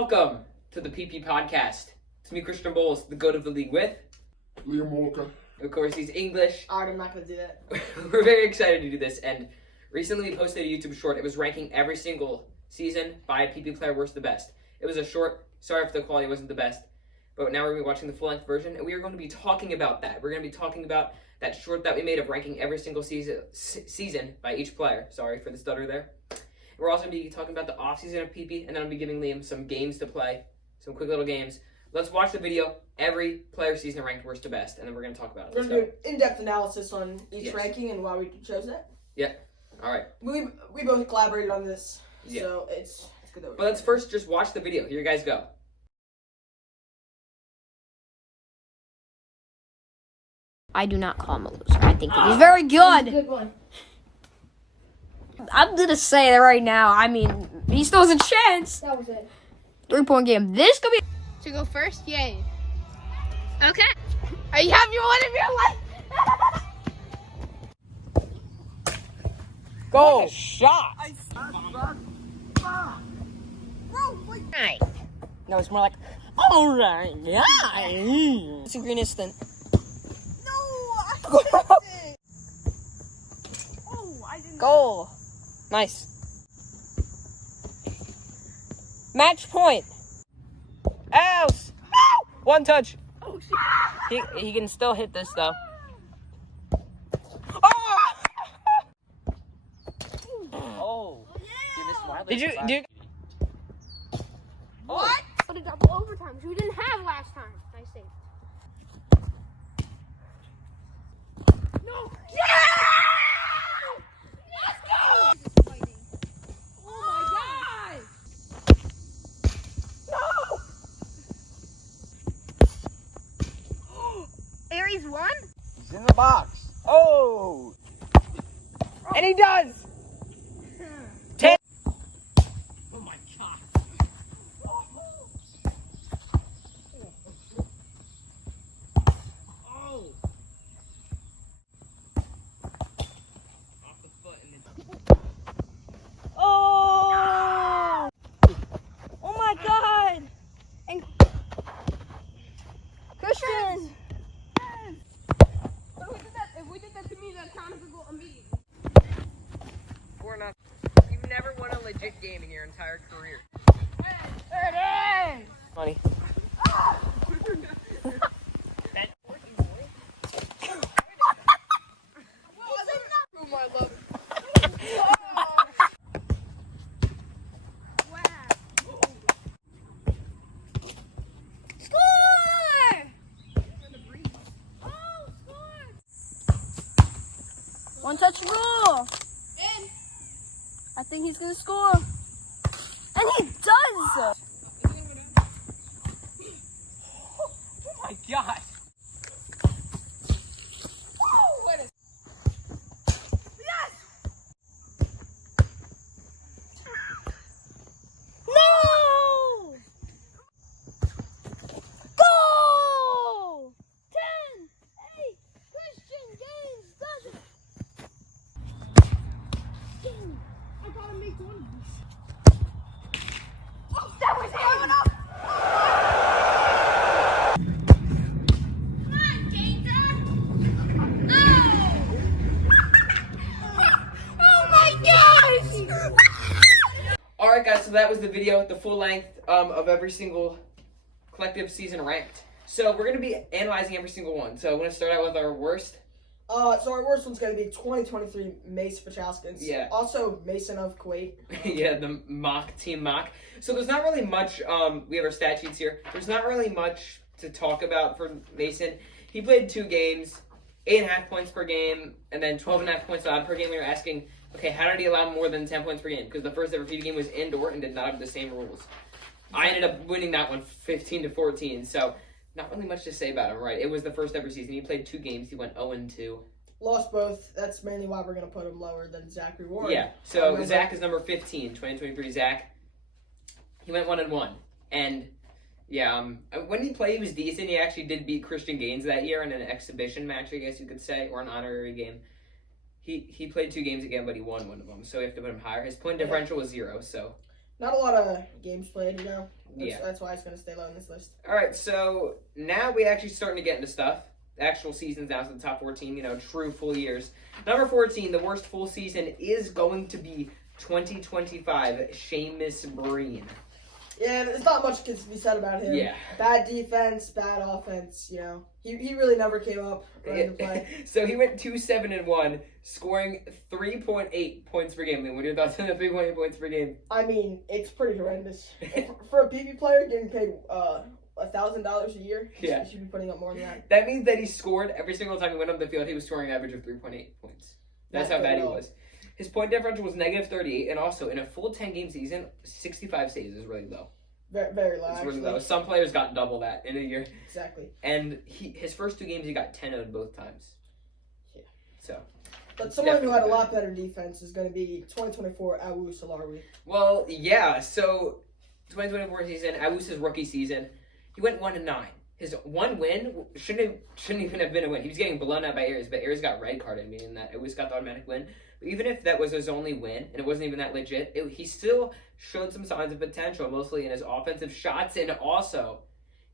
welcome to the PP Podcast. It's me, Christian Bowles, the GOAT of the league with Liam Walker. Of course, he's English. Alright, I'm not going to do that. We're very excited to do this, and recently we posted a YouTube short. It was ranking every single season by PP player worst to best. It was a short. Sorry if the quality wasn't the best, but now we're going to be watching the full-length version, and we are going to be talking about that. We're going to be talking about that short that we made of ranking every single season by each player. Sorry for the stutter there. We're also going to be talking about the off-season of PP, and then I'll be giving Liam some games to play, some quick little games. Let's watch the video, every player season ranked worst to best, and then we're going to talk about it. We're going to do an in-depth analysis on each ranking and why we chose that. Yeah. All right. We both collaborated on this, Yeah. so it's good that we But let's first just watch the video. Here you guys go. I do not call him a loser. I think he's very good. Good one. I'm gonna say that right now. I mean, he still has a chance. That was it. 3-point game. This could be. To go first? Yay. Okay. Are you having one of your life? Goal! Shot! Right. No, it's more like. All right, yeah. It's a green instant. Goal. Nice. Match point. Else. One touch. Oh, shit. He can still hit this though. Oh. Did you? What? But a double overtime, which we didn't have last time. Nice save. No. Yeah! Let's go! Oh my god! No! Aries won? He's in the box. Oh! And he does! 10. Oh my god. Oh! Off the foot and it's... Oh! Oh my God! And Christian! If we did that to me, that counted for goal immediately. 4-0. You've never won a legit game in your entire career. There it is! Funny. Oh, my love. One touch rule! I think he's gonna score. And he does! Oh my god. No! Goal! 10! 8! Christian Gaines does it! I gotta make one of these. Oh, that was it! Come on, Gator! Oh my gosh! Alright guys, so that was the video, the full length of every single collective season ranked. So we're going to be analyzing every single one. So I'm going to start out with our worst. So our worst one's going to be 2023 Mason Pachowskins. Yeah. Also, Mason of Kuwait. Yeah, the team mock. So there's not really much, we have our stat sheets here. There's not really much to talk about for Mason. He played 2 games, 8.5 points per game, and then 12.5 points allowed per game. We were asking, okay, how did he allow more than 10 points per game? Because the first ever FIFA game was indoor and did not have the same rules. I ended up winning that one 15-14, so not really much to say about him, right? It was the first ever season. He played 2 games. He went 0-2. Lost both. That's mainly why we're going to put him lower than Zachary Ward. Yeah, so Zach is number 15, 2023 Zach. He went 1-1. And, yeah, when he played, he was decent. He actually did beat Christian Gaines that year in an exhibition match, I guess you could say, or an honorary game. He played 2 games again, but he won one of them, so we have to put him higher. His point differential was 0, so... Not a lot of games played, you know. Yeah. That's why it's going to stay low in this list. All right, so now we actually starting to get into stuff. Actual seasons down to the top 14, true full years. Number 14, the worst full season is going to be 2025, Seamus Breen. Yeah, there's not much can be said about him. Yeah. Bad defense, bad offense, you know. He really never came up ready to play. So he went 2-7-1, scoring 3.8 points per game. Liam, what are your thoughts on the 3.8 points per game? I mean, it's pretty horrendous. For a PP player getting paid $1,000 a year, Yeah. he should be putting up more than that. That means that he scored every single time he went on the field. He was scoring an average of 3.8 points. That's how bad he was. His point differential was negative 38, and also in a full 10-game season, 65 saves is really low. Very, very low, It's really actually. low. Some players got double that in a year. Exactly. And his first 2 games, he got 10-0'd both times. Yeah. So. But someone who had a definitely lot better defense is going to be 2024 Awu Salawi. Well, yeah. So, 2024 season, Awusa's rookie season, he went 1-9. His one win shouldn't even have been a win. He was getting blown out by Ayers, but Ayers got red carded, meaning that Awusa got the automatic win. But even if that was his only win, and it wasn't even that legit, he still showed some signs of potential, mostly in his offensive shots, and also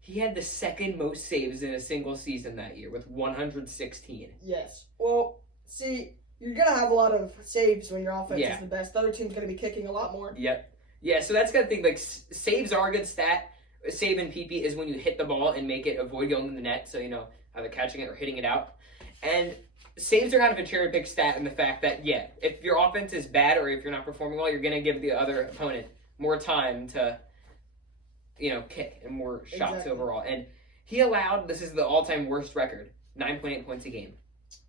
he had the second most saves in a single season that year with 116. Yes. Well, see, you're going to have a lot of saves when your offense Yeah. is the best. The other team's going to be kicking a lot more. Yep. Yeah, so that's the thing. Like, saves are a good stat. A save in PP is when you hit the ball and make it avoid going in the net, so, either catching it or hitting it out. And saves are kind of a cherry pick stat in the fact that, yeah, if your offense is bad or if you're not performing well, you're going to give the other opponent more time to, kick and more shots Exactly. overall. And he allowed, this is the all-time worst record, 9.8 points a game.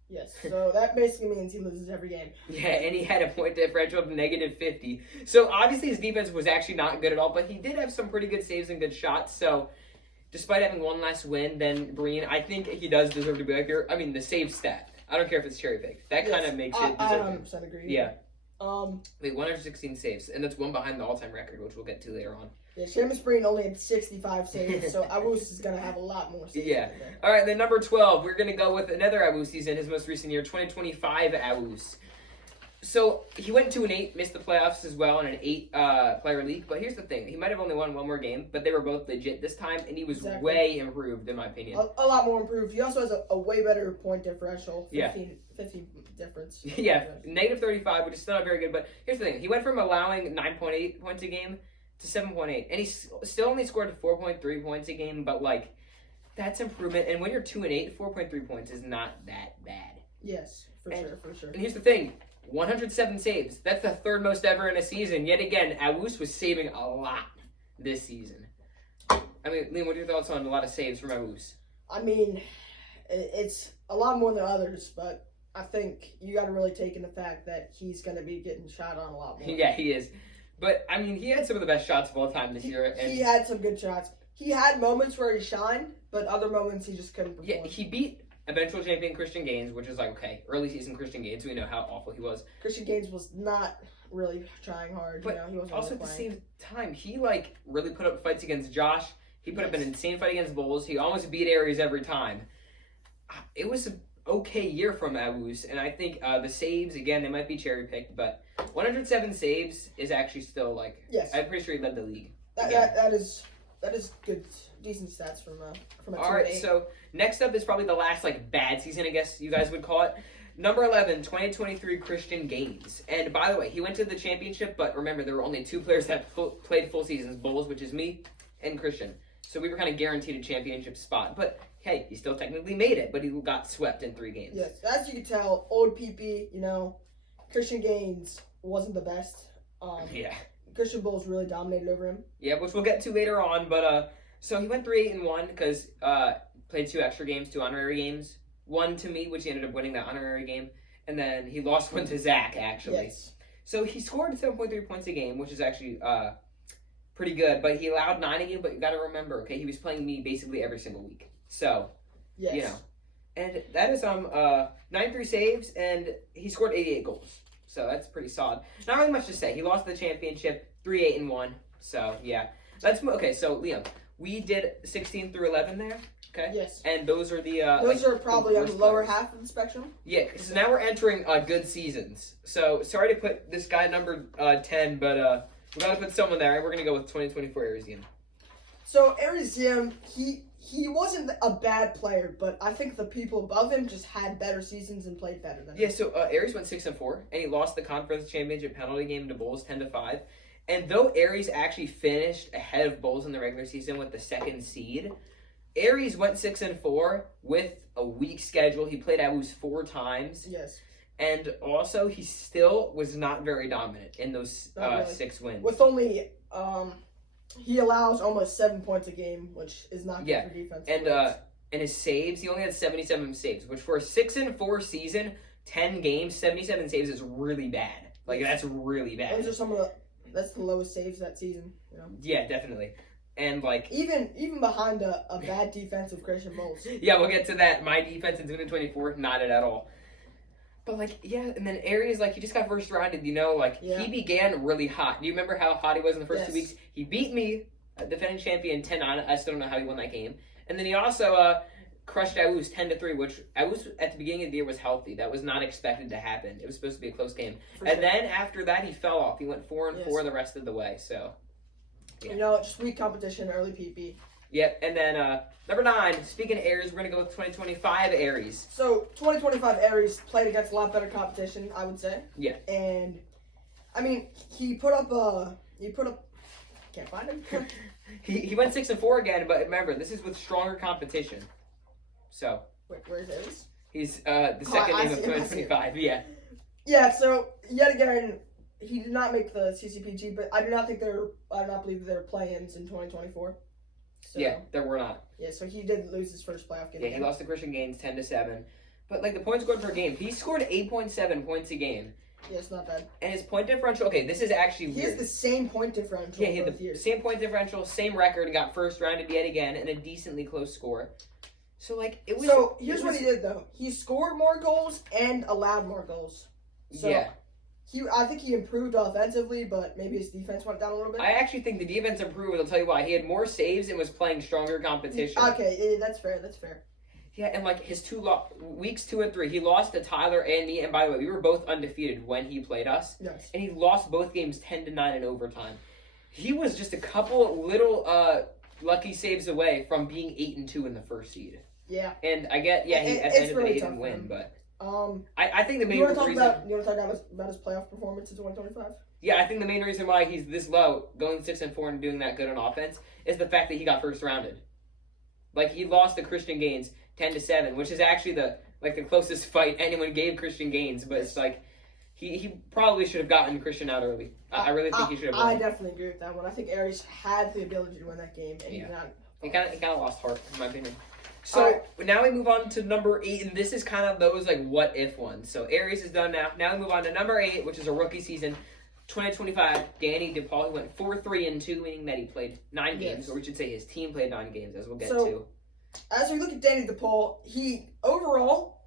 Yes. So that basically means he loses every game. Yeah, and he had a point differential of negative 50. So obviously his defense was actually not good at all, but he did have some pretty good saves and good shots. So despite having one less win than Breen, I think he does deserve to be up here. I mean, the save stat. I don't care if it's cherry picked. That kind of makes it I deserve. 100% agree. Yeah. Wait, 116 saves, and that's one behind the all-time record, which we'll get to later on. Yeah, Seamus Breen only had 65 saves, so Awus is going to have a lot more saves. Yeah. than that. All right, then number 12, we're going to go with another Awus season, his most recent year, 2025 Awus. So he went 2-8, missed the playoffs as well in an 8-player league. But here's the thing: he might have only won one more game, but they were both legit this time, and he was Exactly. way improved in my opinion. A lot more improved. He also has a way better point differential. 15 difference. Yeah, negative 35, which is still not very good. But here's the thing: he went from allowing 9.8 points a game to 7.8, and he still only scored 4.3 points a game. But like, that's improvement. And when you're 2-8, 4.3 points is not that bad. Yes, for sure. And here's the thing: 107 saves. That's the third most ever in a season. Yet again, Awus was saving a lot this season. I mean, Liam, what are your thoughts on a lot of saves from Awus? I mean, it's a lot more than others, but I think you got to really take in the fact that he's going to be getting shot on a lot more. Yeah, he is. But, I mean, he had some of the best shots of all time this year. And He had some good shots. He had moments where he shined, but other moments he just couldn't perform. yeah, he beat eventual champion Christian Gaines, which is like, okay, early season Christian Gaines, we know how awful he was. Christian Gaines was not really trying hard. But he wasn't also really at the playing. same time, he, like, really put up fights against Josh. He put up an insane fight against Bowles. He almost beat Aries every time. It was an okay year from Awus, and I think the saves, again, they might be cherry-picked, but 107 saves is actually still, like, Yes. I'm pretty sure he led the league. That is good, decent stats from a All right, 2-8. so next up is probably the last, like, bad season, I guess you guys would call it. Number 11, 2023 Christian Gaines. And by the way, he went to the championship, but remember, there were only two players that played full seasons, Bowles, which is me, and Christian. So we were kind of guaranteed a championship spot. But, hey, he still technically made it, but he got swept in 3 games. Yes, as you can tell, old PP, Christian Gaines wasn't the best. Yeah. Christian Bowles really dominated over him. Yeah, which we'll get to later on. But, so he went 3-8-1 because played 2 extra games, 2 honorary games. 1 to me, which he ended up winning that honorary game. And then he lost 1 to Zach, actually. Yes. So he scored 7.3 points a game, which is actually pretty good. But he allowed 9 a game. But you got to remember, okay, he was playing me basically every single week. So, Yes. And that is 93 saves, and he scored 88 goals. So that's pretty solid. Not really much to say. He lost the championship 3-8-1. So yeah, okay. So Liam, we did 16 through 11 there. Okay. Yes. And those are the Those are probably on the worst lower players. half of the spectrum. Yeah, so now we're entering good seasons. So sorry to put this guy number 10, but We gotta put someone there. We're gonna go with 2024 Aries Yim. So Aries Yim, he wasn't a bad player, but I think the people above him just had better seasons and played better than him. Yeah, so Aries went 6-4, and he lost the conference championship penalty game to Bulls 10-5. And though Aries actually finished ahead of Bulls in the regular season with the 2nd seed, Aries went 6-4 with a weak schedule. He played Awoos 4 times. Yes. And also, he still was not very dominant in those Not really. 6 wins. With only he allows almost 7 points a game, which is not good Yeah, for defense. And his saves, he only had 77 saves, which for a 6-4 season, 10 games, 77 saves is really bad. Like, that's really bad. those are that's the lowest saves that season. You know. Yeah, definitely. And, like... Even behind a bad defensive Christian Bulls. Yeah, we'll get to that. My defense in 2024, not it at all. But, like, yeah, and then Aries, like, he just got first rounded, you know? Like, Yeah. he began really hot. Do you remember how hot he was in the first Yes. 2 weeks? He beat me, defending champion, 10-9. I still don't know how he won that game. And then he also crushed Awoos 10-3, which Awoos at the beginning of the year was healthy. That was not expected to happen. It was supposed to be a close game. For And sure. then after that, he fell off. He went 4-4 Yes. the rest of the way, so... Yeah. You know, just weak competition, early PP. Yep, and then number 9, speaking of Aries, we're going to go with 2025 Aries. So 2025 Aries played against a lot better competition, I would say. Yeah. And I mean, he put up. Can't find him. He went 6-4 again, but remember, this is with stronger competition. So, Wait, where's Aries? he's the second I name of see him, I see him. 2025, yeah. Yeah. So yet again, he did not make the CCPG, but I do not believe there were play-ins in 2024. So, Yeah, there were not. Yeah. So he did lose his first playoff game. Yeah, he lost to Christian Gaines 10-7. But, like, the points scored per game, he scored 8.7 points a game. Yeah, it's not bad. And his point differential, okay, this is actually He weird. has the same point differential. Yeah, he had both the years. same point differential, same record, and got first rounded yet again, and a decently close score. So, like, it was... So here's what he did though. He scored more goals and allowed more goals. So Yeah. I think he improved offensively, but maybe his defense went down a little bit. I actually think the defense improved, and I'll tell you why. He had more saves and was playing stronger competition. Okay, yeah, that's fair. That's fair. Yeah, and like his weeks 2 and 3, he lost to Tyler and me. And by the way, we were both undefeated when he played us, Yes. and he lost both games 10-9 in overtime. He was just a couple little lucky saves away from being 8-2 in the first seed. Yeah. And I get, yeah, he at It's the end of the really day he tough didn't for win, him. but Um. I think the main You want to talk reason. about his playoff performance in 2025? Yeah, I think the main reason why he's this low, going 6-4 and doing that good on offense, is the fact that he got first rounded. Like, he lost to Christian Gaines 10-7, which is actually the closest fight anyone gave Christian Gaines. But it's like he probably should have gotten Christian out early. I really think he should have I won. definitely agree with that one. I think Aries had the ability to win that game, and Yeah. he not. He kind of lost heart, in my opinion. So now we move on to number 8, and this is kind of those like what if ones. So Aries is done now. Now we move on to number 8, which is a rookie season. 2025, Danny DePaul, he went 4-3-2, meaning that he played 9 games, Yes. or we should say his team played 9 games, as we'll get So- to. As we look at Danny DePaul, he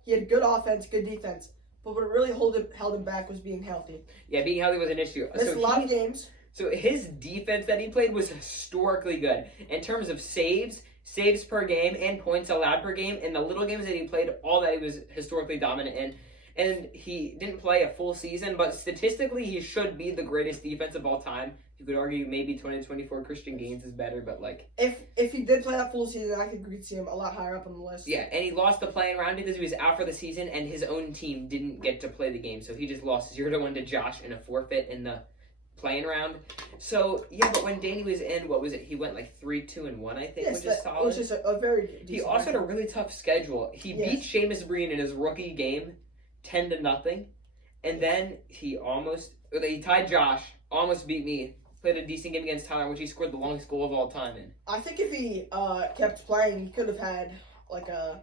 had good offense, good defense, but what really held him back was being healthy. Yeah, being healthy was an issue. Missed a lot of games. So his defense that he played was historically good in terms of saves per game, and points allowed per game. In the little games that he played, all that he was historically dominant in. And he didn't play a full season, but statistically he should be the greatest defense of all time. You could argue maybe 2024 Christian Gaines is better, but like... If he did play that full season, I think we could see him a lot higher up on the list. Yeah, and he lost the playing round because he was out for the season, and his own team didn't get to play the game. So he just lost 0-1 to Josh in a forfeit in the playing round. So, yeah, but when Danny was in, what was it? He went like 3-2-1, I think, Yes, which is solid. which is a very decent He also had a record. really tough schedule. He beat Seamus Breen in his rookie game 10-0, and then he tied Josh, almost beat me. Played a decent game against Tyler, which he scored the longest goal of all time in. I think if he kept playing, he could have had like a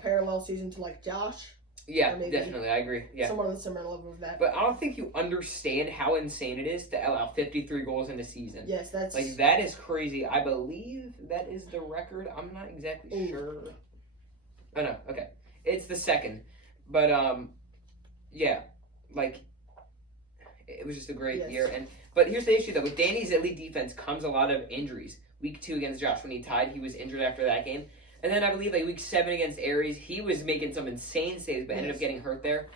parallel season to like Josh. Yeah, Or maybe definitely, I agree. Yeah, Somewhere on the similar level of that. but I don't think you understand how insane it is to allow 53 goals in a season. Yes, that's Like, that is crazy. I believe that is the record. I'm not exactly sure. Oh, no. Okay. It's the second. But, yeah. Like, it was just a great Yes. year. But here's the issue, though. With Danny's elite defense comes a lot of injuries. Week 2 against Josh, when he tied, he was injured after that game. And then I believe, like, week 7 against Aries, he was making some insane saves, but ended up getting hurt there.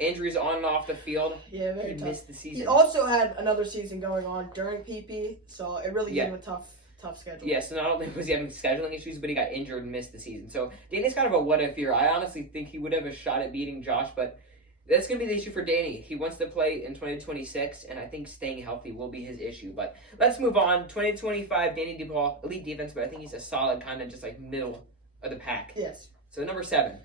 injuries on and off the field. Yeah, He very tough. missed the He season. also had another season going on during PP, so it really Yeah. gave him a tough schedule. Yeah, so not only was he having scheduling issues, but he got injured and missed the season. So Danny's kind of a what if here. I honestly think he would have a shot at beating Josh, but that's going to be the issue for Danny. He wants to play in 2026, and I think staying healthy will be his issue. But let's move on. 2025, Danny DePaul, elite defense, but I think he's a solid kind of just like middle of the pack. Yes. So number 7.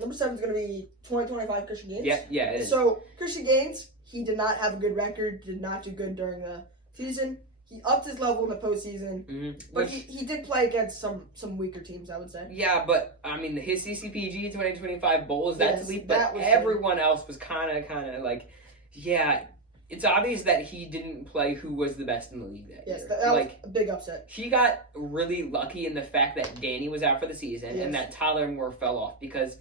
Number 7 is going to be 2025 Christian Gaines. Yeah, it is. So Christian Gaines, he did not have a good record, did not do good during the season. He upped his level in the postseason, but he did play against some weaker teams, I would say. Yeah, but I mean, his CCPG 2025 Bulls, that's Yes, elite, that but was everyone else was kind of like, yeah, it's obvious that he didn't play who was the best in the league that Yes, year. that was Like, a big upset. he got really lucky in the fact that Danny was out for the season and Yes. that Tyler Moore fell off, because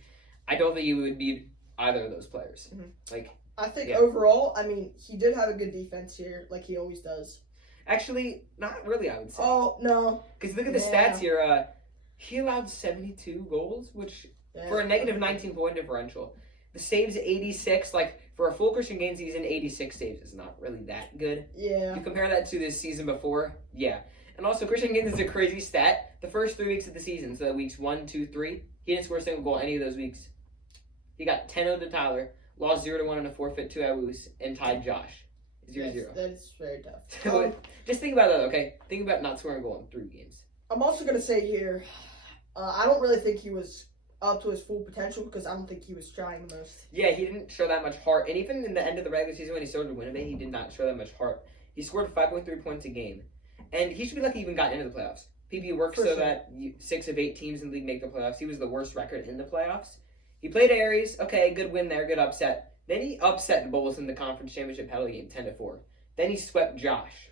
I don't think he would beat either of those players. Mhm. Like, I think Yeah. overall, I mean, he did have a good defense here, like he always does. actually, not really, I would say. Oh, no. Because look at the Yeah. stats here. He allowed 72 goals, which Yeah. for a negative 19-point differential. The saves 86. Like, for a full Christian Gaines season, 86 saves is not really that good. Yeah. You compare that to this season before, yeah. And also, Christian Gaines is a crazy stat. The first 3 weeks of the season, so weeks 1, 2, 3, he didn't score a single goal any of those weeks. He got 10-0 to Tyler, lost 0-1 on a forfeit to Awus, and tied Josh 0-0. That is very tough. So, just think about that, okay? Think about not scoring a goal in 3 games. I'm also going to say here, I don't really think he was up to his full potential because I don't think he was trying the most. Yeah, he didn't show that much heart. And even in the end of the regular season when he started Winnipeg, he did not show that much heart. He scored 5.3 points a game. And he should be lucky he even got into the playoffs. PP works For so sure. that 6 of 8 teams in the league make the playoffs. He was the worst record in the playoffs. He played Aries. Okay, good win there, good upset. Then he upset the Bulls in the conference championship penalty game 10-4. Then he swept Josh.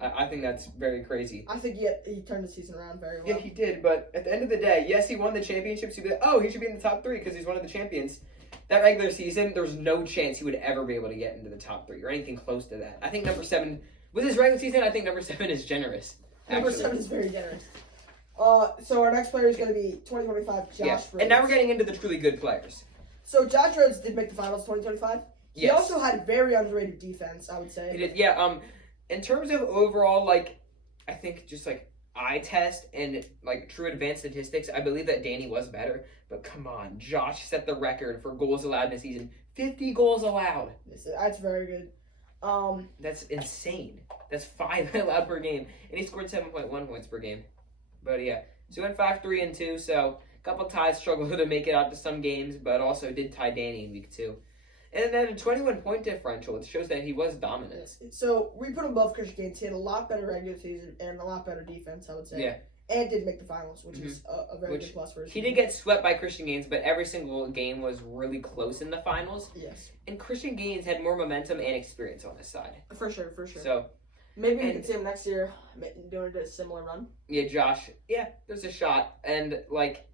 I think that's very crazy. I think he turned the season around very well. Yeah, he did, but at the end of the day, yes, he won the championships. You'd be like, oh, he should be in the top 3 because he's one of the champions. That regular season, there's no chance he would ever be able to get into the top 3 or anything close to that. I think number 7, with his regular season, I think number 7 is generous. Number actually. 7 is very generous. So our next player is going to be 2025 Josh Yeah. Rhodes. And now we're getting into the truly good players. So Josh Rhodes did make the finals 2025. He Yes. also had very underrated defense, I would He say. did, yeah. In terms of overall, like, I think just like eye test and like true advanced statistics, I believe that Danny was better. But come on, Josh set the record for goals allowed in a season. 50 goals allowed. That's very good. That's insane. That's 5 allowed per game, and he scored 7.1 points per game. But yeah, so he went 5-3-2. So a couple ties struggled to make it out to some games, but also did tie Danny in week 2. And then a 21-point differential. It shows that he was dominant. So we put him above Christian Gaines. He had a lot better regular season and a lot better defense, I would say. Yeah. And did make the finals, which is a very Which good plus for his He team. did get swept by Christian Gaines, but every single game was really close in the finals. Yes, And Christian Gaines had more momentum and experience on his side. for sure. So Maybe we and- can see him next year doing a similar run. yeah, Josh. Yeah, there's a shot, and like,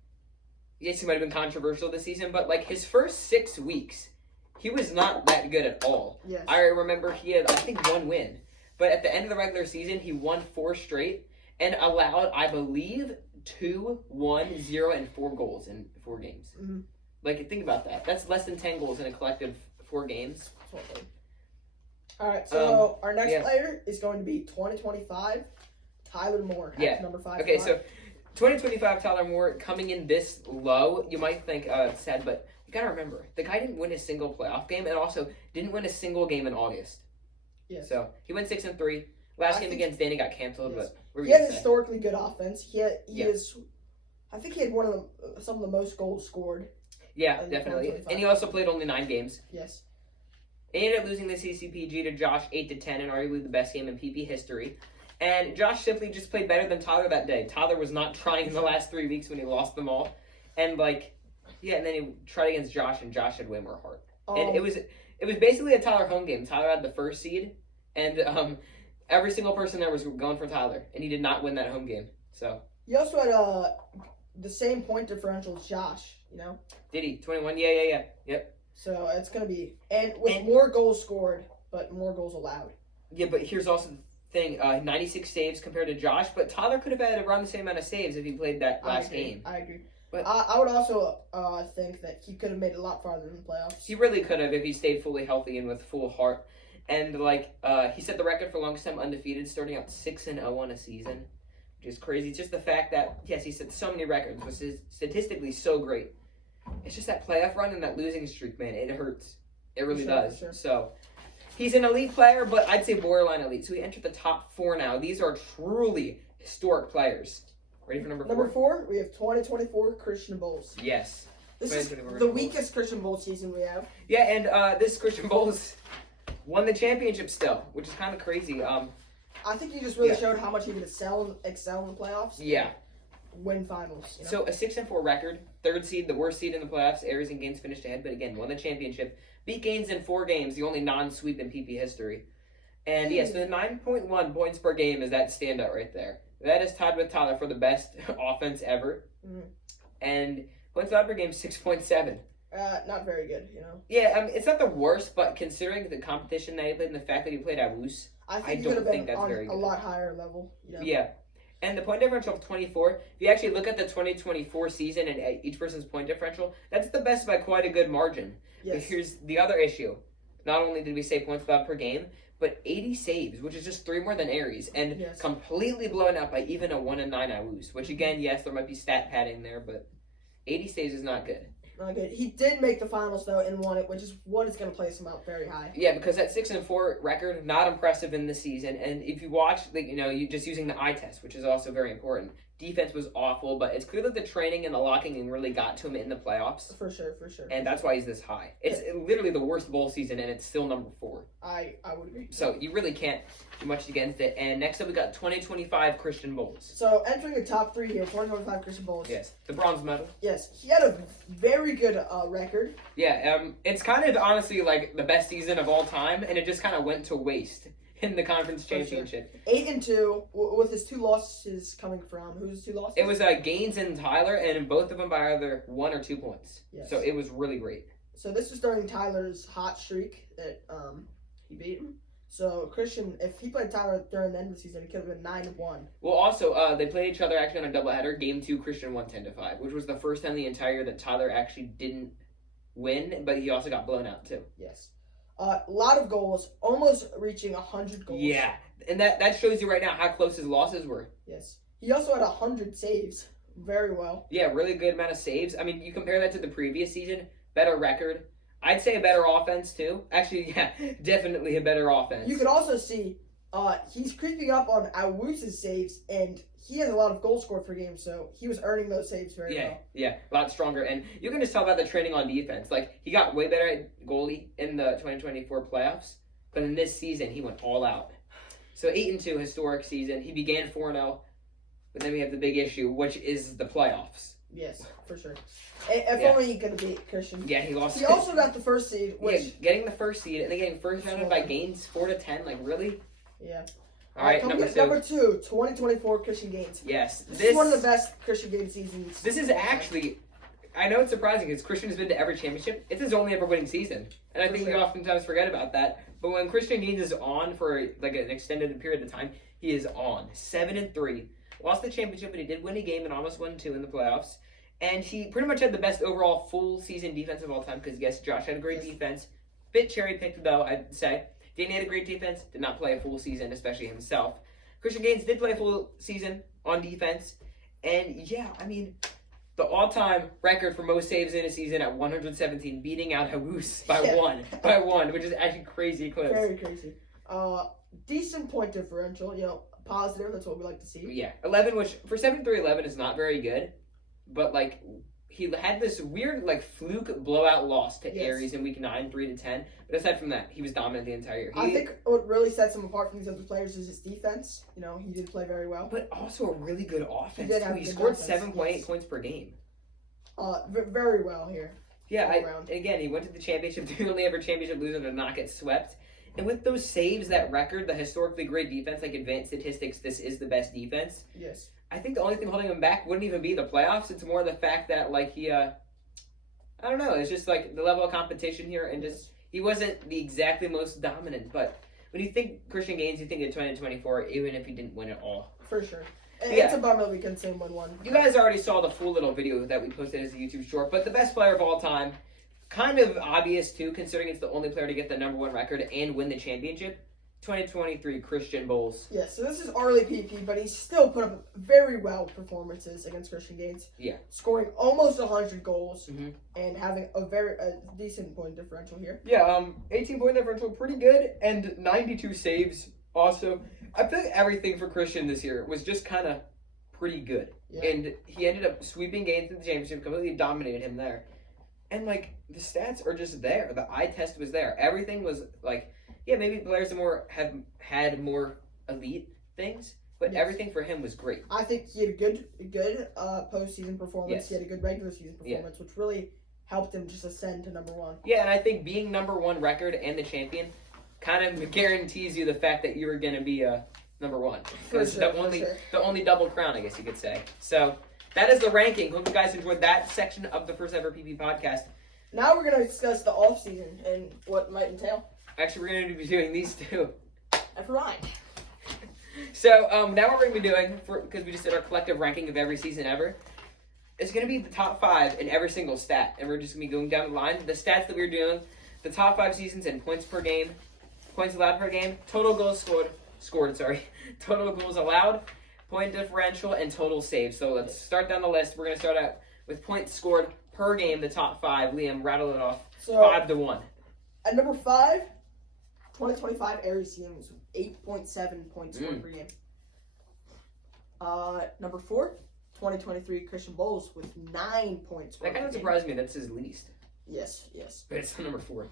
yes, he might have been controversial this season, but like his first 6 weeks, he was not that good at all. Yes. I remember he had, I think, 1 win. But at the end of the regular season, he won 4 straight and allowed, I believe, 2, 1, 0, and 4 goals in 4 games. Mhm. Like, think about that. That's less than 10 goals in a collective 4 games. All right, so our next yeah. player is going to be 2025 Tyler Moore at Yeah. number 5. Okay, so 2025 Tyler Moore coming in this low, you might think it's sad, but you gotta remember, the guy didn't win a single playoff game and also didn't win a single game in August. Yes. So, he went 6-3. Last I game think- against Danny got canceled, Yes. but what were He you had gonna say? historically good offense. He Yeah. is, I think he had some of the most goals scored. Yeah, in definitely. 2025. And he also played only 9 games. Yes. They ended up losing the CCPG to Josh 8-10 and arguably the best game in PP history. And Josh simply just played better than Tyler that day. Tyler was not trying in the last 3 weeks when he lost them all. And like, yeah, and then he tried against Josh and Josh had way more heart. And it was basically a Tyler home game. Tyler had the first seed and every single person there was going for Tyler and he did not win that home game. So, He also had the same point differential as Josh, you know? did he? 21? Yeah. Yep. So it's going to be, and with more goals scored, but more goals allowed. Yeah, but here's also the thing. 96 saves compared to Josh, but Tyler could have had around the same amount of saves if he played that last game. I agree. But I would also think that he could have made it a lot farther in the playoffs. he really could have if he stayed fully healthy and with full heart. And he set the record for longest time undefeated, starting out 6-0 on a season, which is crazy. It's just the fact that yes, he set so many records, which is statistically so great. It's just that playoff run and that losing streak, man. It hurts. It really does. Sure. So he's an elite player, but I'd say borderline elite. So he entered the top 4 now. These are truly historic players. Ready for number 4? Number 4, we have 2024 Christian Bowles. Yes. This is 2024 the Christian Bowles. weakest Christian Bowles season we have. Yeah, and this Christian Bowles won the championship still, which is kind of crazy. I think he just really showed how much he could excel in the playoffs. Yeah. Win finals. You know? So a 6-4 record, 3rd seed, the worst seed in the playoffs. Aries and Gaines finished ahead, but again, won the championship. Beat Gaines in 4 games, the only non-sweep in PP history. And yes, the 9.1 points per game is that standout right there. That is tied with Tyler for the best offense ever. Mhm. And points allowed per game 6.7. Not very good, you know. Yeah, I mean, it's not the worst, but considering the competition that he played and the fact that he played at Loose, I think I he don't could have think been that's on very a good. lot higher level. You know? Yeah. And the point differential of 24, if you actually look at the 2024 season and each person's point differential, that's the best by quite a good margin. But Yes. here's the other issue. Not only did we say points allowed per game, but 80 saves, which is just 3 more than Aries, and Yes. completely blown out by even a 1-9 I lose. Which again, yes, there might be stat padding there, but 80 saves is not good. Not good. He did make the finals though and won it, which is what is going to place him out very high. Yeah, because that 6-4 record, not impressive in the season. And if you watch, you just using the eye test, which is also very important. Defense was awful, but it's clear that the training and the locking really got to him in the playoffs, For sure. and that's why he's this high. It's literally the worst bowl season, and it's still number 4. I would agree. So you really can't do much against it. And next up, we got 2025 Christian Bowles. So entering the top 3 here, 2025 Christian Bowles. Yes, the bronze medal. Yes, he had a very good record. Yeah, it's kind of honestly like the best season of all time, and it just kind of went to waste in the conference For sure. championship. 8-2 with his 2 losses coming from whose 2 losses? It was Gaines and Tyler, and both of them by either 1 or 2 points. Yes. So it was really great. So this was during Tyler's hot streak that he beat him. So Christian, if he played Tyler during the end of the season, he could have been 9-1. Well, also they played each other actually on a doubleheader. Game 2, Christian won 10-5, which was the first time the entire year that Tyler actually didn't win, but he also got blown out too. Yes. A lot of goals, almost reaching 100 goals. Yeah, and that shows you right now how close his losses were. Yes. He also had 100 saves. Very well. Yeah, really good amount of saves. I mean, you compare that to the previous season, better record. I'd say a better offense too. Actually, yeah, definitely a better offense. You could also see he's creeping up on Awusa's saves, and he has a lot of goals scored per game, so he was earning those saves very well. Yeah, a lot stronger. And you can just tell about the training on defense. Like, he got way better at goalie in the 2024 playoffs, but in this season, he went all out. So 8-2, historic season. He began 4-0, but then we have the big issue, which is the playoffs. Yes, for sure. If only he could have beat Christian. Yeah, he lost. He also got the first seed, which getting the first seed and then getting first rounded by Gaines 4-10. Like, really? yeah. All right, coming number in 2. Number 2, 2024 Christian Gaines. Yes, This is one of the best Christian Gaines seasons. This is actually, I know it's surprising because Christian has been to every championship. It's his only ever winning season, and I For think we sure. oftentimes forget about that. But when Christian Gaines is on for like an extended period of time, he is on 7-3. Lost the championship, but he did win a game and almost won 2 in the playoffs. And he pretty much had the best overall full season defense of all time because yes, Josh had a great defense. Bit cherry picked though, I'd say. Danny had a great defense, did not play a full season, especially himself. Christian Gaines did play a full season on defense. And yeah, I mean, the all-time record for most saves in a season at 117, beating out Hagoos by one, which is actually crazy close. Very crazy. Decent point differential, positive, that's what we like to see. Yeah, 11, which for 7-3-11 is not very good. But like, he had this weird like fluke blowout loss to Aries in week 9, 3-10. But aside from that, he was dominant the entire year. I think what really sets him apart from these other players is his defense. He did play very well. But also a really good offense. He did have He good scored offense, 7.8 points per game. Very well here. Yeah, all around. Again, he went to the championship, the only ever championship loser to not get swept. And with those saves, that record, the historically great defense, like advanced statistics, this is the best defense. Yes. I think the only thing holding him back wouldn't even be the playoffs. It's more the fact that, like, he, I don't know, it's just, like, the level of competition here, and just, he wasn't the exactly most dominant, but when you think Christian Gaines, you think of 2024, even if he didn't win it all. For sure. Yeah. It's a bummer we couldn't see him win one. You guys already saw the full little video that we posted as a YouTube short, but the best player of all time, kind of obvious too, considering it's the only player to get the #1 record and win the championship. 2023 Christian Bowles. Yeah, so this is early PP, but he still put up very well performances against Christian Gaines. Yeah. Scoring almost 100 goals Mhm. and having a decent point differential here. Yeah, 18-point differential, pretty good, and 92 saves also. I feel like everything for Christian this year was just kind of pretty good. Yeah. And he ended up sweeping Gaines in the championship, completely dominated him there. And, like, the stats are just there. The eye test was there. Everything was, like, yeah, maybe players have had more elite things, but Yes. everything for him was great. I think he had a good postseason performance. Yes. He had a good regular season performance, which really helped him just ascend to #1. Yeah, and I think being #1 record and the champion kind of guarantees you the fact that you're going to be #1. For It's sure, the only double crown, I guess you could say. So that is the ranking. Hope you guys enjoyed that section of the first ever PP podcast. Now we're going to discuss the off season and what it might entail. Actually, we're going to be doing these two. Never mind. So now what we're going to be doing, because we just did our collective ranking of every season ever, it's going to be the top 5 in every single stat. And we're just going to be going down the line. The stats that we're doing, the top 5 seasons in points per game, points allowed per game, total goals scored, total goals allowed, point differential, and total saves. So let's start down the list. We're going to start out with points scored per game, the top 5. Liam, rattle it off. So 5-1. At number 5, 2025 Aries team was 8.7 points scored per game. Number 4, 2023 Christian Bowles with 9 points scored That kind per of game. surprised me. That's his least. Yes. But it's the number 4.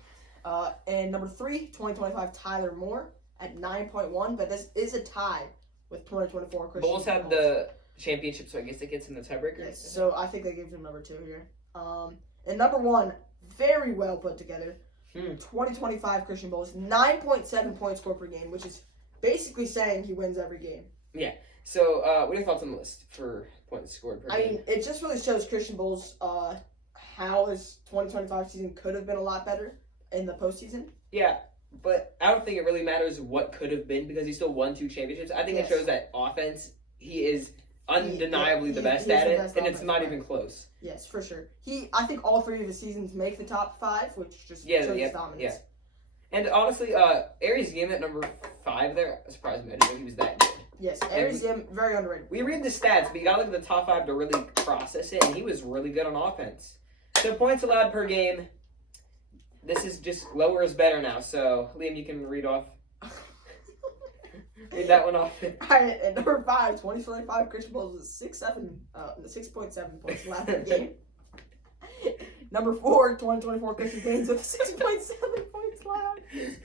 And number 3, 2025 Tyler Moore at 9.1, but this is a tie with 2024 Christian Bowles had the championship, so I guess it gets him the tiebreaker. Yes, so I think they gave him number 2 here. And number 1, very well put together. 2025 Christian Bowles, 9.7 points scored per game, which is basically saying he wins every game. Yeah. So, what are your thoughts on the list for points scored per game? I mean, it just really shows Christian Bowles how his 2025 season could have been a lot better in the postseason. Yeah, but I don't think it really matters what could have been because he still won 2 championships. I think Yes. it shows that offense, he is undeniably the best he is at the it, best and it's offensive not player. even close. Yes, for sure. I think all 3 of his seasons make the top 5, which just Yeah, shows yeah, his dominance. yeah. And honestly, Aries game at number 5 there surprised me. I didn't know he was that good. Yes, Aries Dim, very underrated. We read the stats, but you gotta look at the top 5 to really process it, and he was really good on offense. So points allowed per game, this is just lower is better now. So Liam, you can read off. Read that one off. Alright, at number 5, 2025 Christian Bowles is 6.7 points allowed per game. Number 4, 2024 Christian Gaines with 6.7 points allowed.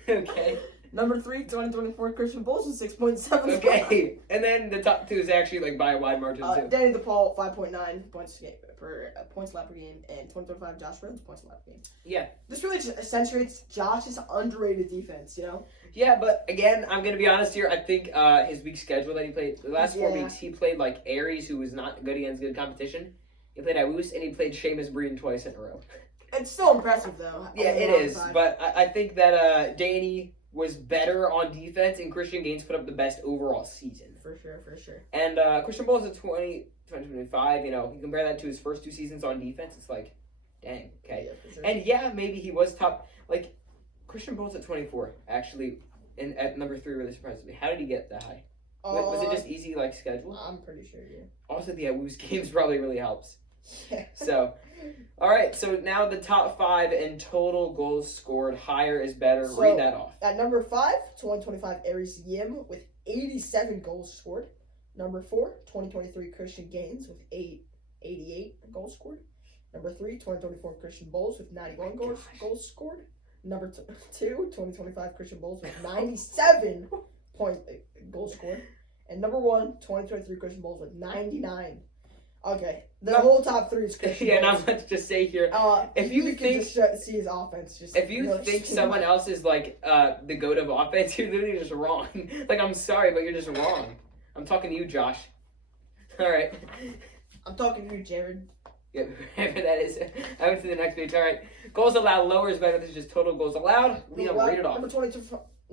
Okay. Number 3, 2024 Christian Bowles with 6.7. Okay. And then the top 2 is actually like by a wide margin too. Danny DePaul 5.9 points allowed per game, and 2025 Josh Rhodes points allowed per game. Yeah. This really just accentuates Josh's underrated defense, you know? Yeah, but again, I'm gonna be honest here. I think his week schedule that he played the last 4 Yeah. weeks, he played like Aries, who was not good against good competition. He played Awus, and he played Seamus Breen twice in a row. It's still impressive, though. Yeah, on the it wrong is. side. But I think that Danny was better on defense, and Christian Gaines put up the best overall season. For sure. And Christian Bowles at 2025, you know, you compare that to his first 2 seasons on defense, it's like, dang, okay. Yeah, for sure. And yeah, maybe he was top. Like, Christian Bowles at 24, actually, at number 3 really surprised me. How did he get that high? Was it just easy, like, schedule? I'm pretty sure, yeah. Also, the Awus games probably really helps. Yeah. So, all right, so now the top 5 in total goals scored. Higher is better. So- Read that off. At number 5, 2025 Aries Yim with 87 goals scored. Number 4, 2023 Christian Gaines with 88 goals scored. Number 3, 2024 Christian Bowles with 91 goals scored. Number 2, 2025 Christian Bowles with 97 goals scored. And number 1, 2023 Christian Bowles with 99. Okay, the whole top 3 is Christian Yeah, Bowles. not much to say here. If you can think- just see his offense, just If you really think scheme someone up. else is like the goat of offense, you're literally just wrong. Like, I'm sorry, but you're just wrong. I'm talking to you, Josh. All right. I'm talking to you, Jared. Yeah, whatever that is. I went to the next page. All right. Goals allowed, lower is better. This is just total goals allowed. Liam, read it off.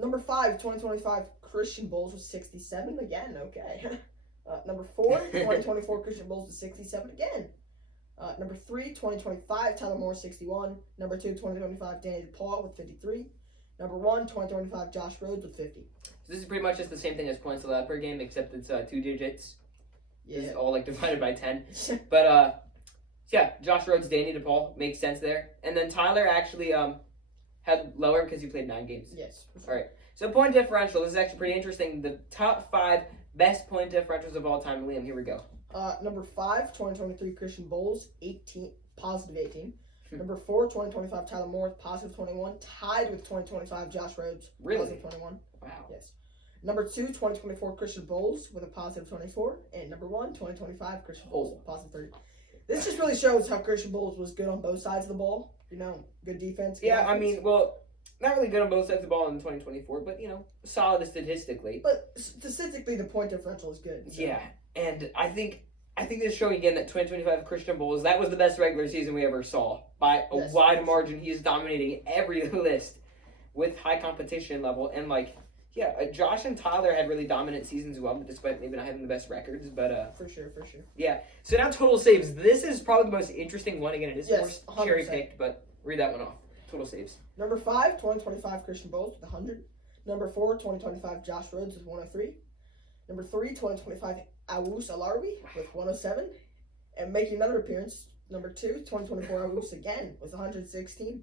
Number 5, 2025 Christian Bowles was 67 again. Okay. Number 4, 2024 Christian Bowles was 67 again. Number 3, 2025 Tyler Moore 61. Number 2, 2025 Danny DePaul with 53. Number 1, 2025 Josh Rhodes with 50. So this is pretty much just the same thing as points allowed per game, except it's 2 digits. This Yeah. is all like divided by 10. But yeah, Josh Rhodes, Danny DePaul makes sense there. And then Tyler actually had lower because he played 9 games. Yes. All right. So point differential. This is actually pretty interesting. The top 5 best point differentials of all time. Liam, here we go. Number 5, 2023 Christian Bowles, positive 18. Number 4, 2025 Tyler Moore, positive 21. Tied with 2025 Josh Rhodes, Really? positive 21. Wow. Yes. Number 2, 2024 Christian Bowles with a positive 24. And number 1, 2025 Christian Bowles with a positive 30. This just really shows how Christian Bowles was good on both sides of the ball. You know, good defense. Good Yeah, I offense. mean, well, not really good on both sides of the ball in 2024, but, solid statistically. But statistically, the point differential is good. So. Yeah, and I think this is showing again that 2025 Christian Bowles, that was the best regular season we ever saw. By a Yes. wide margin, he is dominating every list with high competition level. And, Josh and Tyler had really dominant seasons as well, but despite maybe not having the best records. But For sure. yeah. So now total saves. This is probably the most interesting one. Again, it is Yes, more cherry 100%. picked, but read that one off. Total saves. Number 5, 2025 Christian Bowles with 100. Number 4, 2025 Josh Rhodes with 103. Number 3, 2025 Awus Alarwi with 107. And making another appearance, number 2, 2024 Awus again with 116.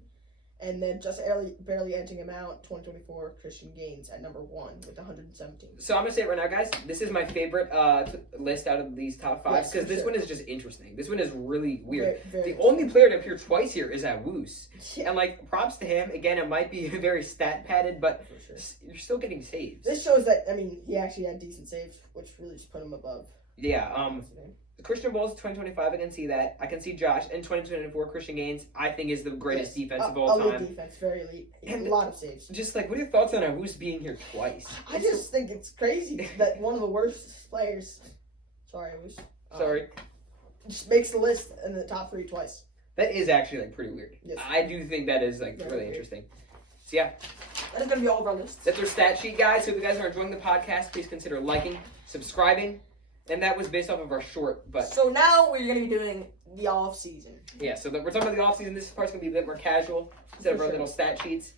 And then just barely edging him out, 2024 Christian Gaines at number 1 with 117. So I'm gonna say it right now, guys. This is my favorite list out of these top 5 Yes, because for this sure. one is just interesting. This one is really weird. Very The only player to appear twice here is Awus. Yeah, And props to him. Again, it might be very stat padded, but for sure. you're still getting saves. This shows that, he actually had decent saves, which really just put him above. Yeah. What's his name? Christian Bowles 2025. I can see that. I can see Josh and 2024 Christian Gaines. I think is the greatest Yes. defense of all elite time. defense, very elite. And- a lot of saves. Just what are your thoughts on Awus being here twice? I just think it's crazy that one of the worst players, sorry, Sorry. just makes the list in the top 3 twice. That is actually pretty weird. Yes. I do think that is Very really weird. interesting. So yeah. That is going to be all of our lists. That's our stat sheet, guys. So if you guys are enjoying the podcast, please consider liking, subscribing. And that was based off of our short, but So now we're going to be doing the off season. yeah. So we're talking about the offseason. This part's going to be a bit more casual instead of For our sure. little stat sheets.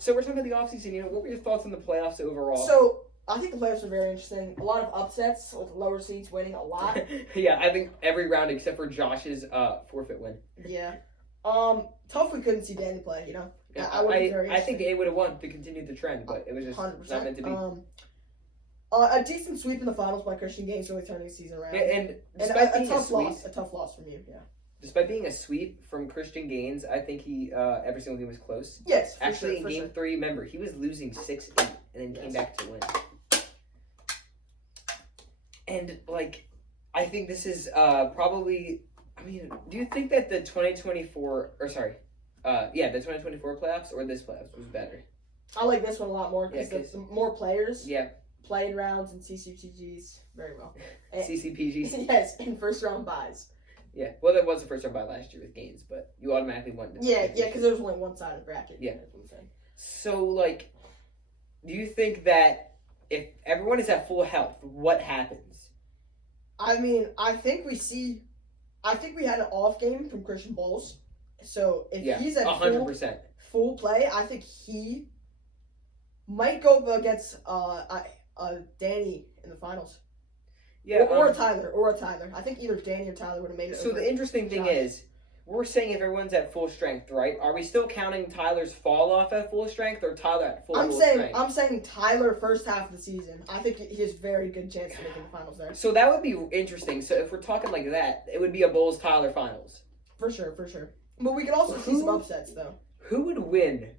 So we're talking about the offseason. What were your thoughts on the playoffs overall? So I think the playoffs are very interesting. A lot of upsets with lower seeds winning a lot. Yeah, I think every round except for Josh's forfeit win. Yeah. Tough we couldn't see Danny play, Yeah, I would be very I think interested. A would have won to continue the trend, but it was just 100%. not meant to be. A decent sweep in the finals by Christian Gaines really turning the season around. Yeah, and And despite a being tough sweep, loss. A tough loss from you, yeah. despite being a sweep from Christian Gaines, I think he every single game was close. Yes, for Actually, sure, in Game 3, remember, he was losing 6-8 and then came Yes. back to win. And, I think this is probably... do you think that the 2024... the 2024 playoffs or this playoffs was better? I like this one a lot more because Yeah, 'cause- the more players, Yeah, playing rounds and CCGs, very well. And- CCPGs. yes, and first round buys. Yeah, well, that was the first round by last year with Gaines, but you automatically won. Yeah, because there was only one side of the bracket. Yeah. That's what I'm saying. So, do you think that if everyone is at full health, what happens? I think we had an off game from Christian Bowles. So if Yeah, he's at 100%. full play, I think he might go up against Danny in the finals. Yeah, Or a Tyler. I think either Danny or Tyler would have made it. so over the interesting thing Josh. is, we're saying if everyone's at full strength, right? Are we still counting Tyler's fall off at full strength or Tyler at full strength? I'm saying Tyler first half of the season. I think he has very good chance of making the finals there. So that would be interesting. So if we're talking like that, it would be a Bulls-Tyler finals. For sure. But we could also see some upsets though. Who would win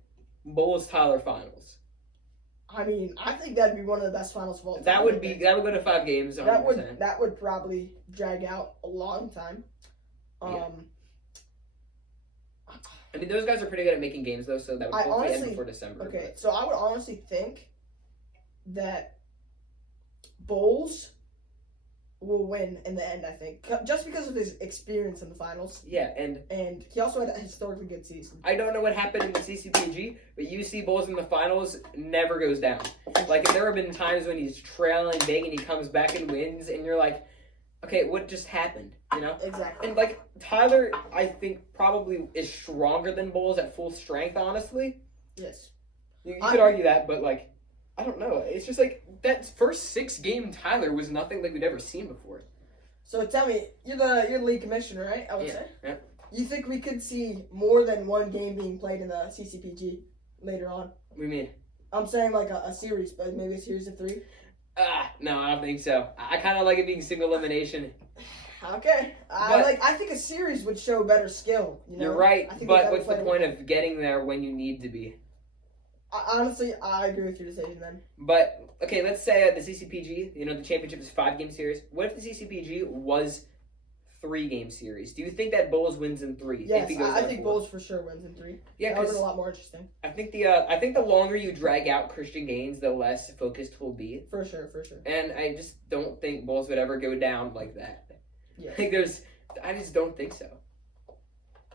Bulls-Tyler finals? I think that'd be one of the best finals of all time. That would go to 5 games. 100%. that would probably drag out a long time. Yeah. Those guys are pretty good at making games though, so that would I hopefully end honestly- before December. Okay, so I would honestly think that Bulls will win in the end. I think just because of his experience in the finals, Yeah, and and he also had a historically good season. I don't know what happened in the CCPG, but UC Bulls in the finals never goes down. Like, there have been times when he's trailing big and he comes back and wins, and you're like, okay, what just happened? You know? Exactly. And, like, Tyler, I think, probably is stronger than Bulls at full strength, honestly. Yes. You could argue that, but, like, I don't know. It's just, like, that first 6-game Tyler was nothing like we'd ever seen before. So tell me, you're the league commissioner, right? I would say. Yeah. You think we could see more than one game being played in the CCPG later on? What do you mean? I'm saying like a series, but maybe a series of 3. No, I don't think so. I kind of like it being single elimination. Okay. I think a series would show better skill. You know? You're right, I think but that what's would the play- point of getting there when you need to be? Honestly, I agree with your decision then. But, okay, let's say the CCPG, the championship is 5-game series. What if the CCPG was 3-game series? Do you think that Bulls wins in 3? Yes, if he goes I there think 4? Bulls for sure wins in 3. Yeah, that would because be a lot more interesting. I think the longer you drag out Christian Gaines, the less focused he'll be. For sure. And I just don't think Bulls would ever go down like that. Yeah. I just don't think so.